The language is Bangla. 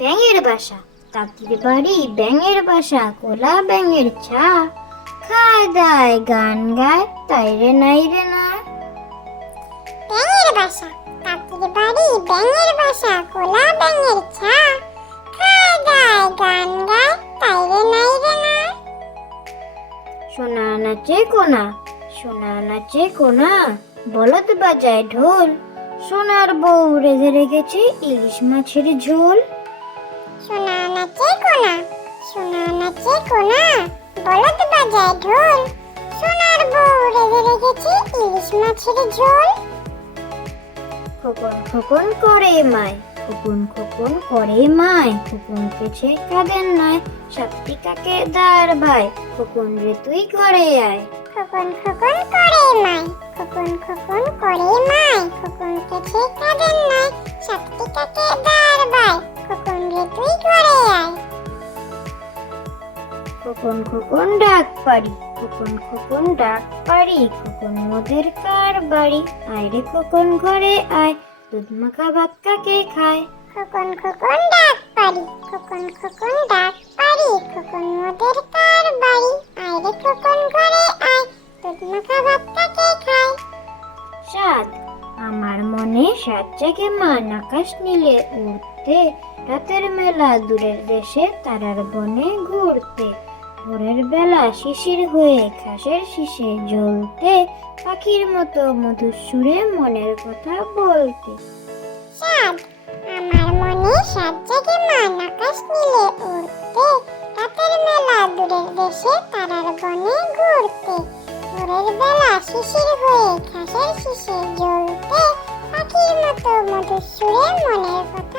ব্যাঙের বাসা কাকির বাড়ি ব্যাঙের বাসা কোলা ব্যাঙের ছা খায় দায় গান গায় তাই রে নাই রে না ব্যাঙের বাসা কাকির বাড়ি ব্যাঙের বাসা কোলা ব্যাঙের ছা খায় দায় গান গায় তাই রে নাই রে না সোনা নাচে কোনা সোনা নাচে কোনা বলদ বাজায় ঢোল সোনার বউ রেখে রেখেছে ইলিশ মাছের ঝোল সোনা নাচে কোনা সোনা নাচে কোনা বলদ বাজায় ঢোল সোনার বউ রেগে রেগেছে ইলিশ মাছের ঝোল খোকন খোকন করে মায় খোকন খোকন করে মায় খোকন পেছে কাদের নয় সাতটি কাকে দাঁড় ভাই খোকন রে তুই করে আয় খোকন খোকন করে মায় খোকন খোকন করে মায় খোকন খোকন খোকন ডাক পারি খোকন খোকন ডাক পারি খোকন মোদের কার বাড়ি আয় রে খোকন ঘরে আয় দুধ মাখা ভাত কাকে খায় খোকন খোকন ডাক পারি খোকন খোকন ডাক পারি খোকন মোদের কার বাড়ি আয় রে খোকন ঘরে আয় দুধ মাখা ভাত কাকে খায় সাত আমার মনে সাত জাগে মান আকাশ নীলে উঠতে রাতের মেলা দূরের দেশে তারার বনে ঘুরতে ভোরের বেলা শিশির হয়ে ঘাসের শিশে জ্বলতে পাখির মতো মধুর সুরে মনের কথা বলতে আমার মনে সাত জেগে মান আকাশ নীলে উড়তে রাতের মেলা দূরের দেশে তারার বনে ঘুরতে ভোরের বেলা শিশির হয়ে ঘাসের শীষে জ্বলতে পাখির মতো মধুর সুরে মনের কথা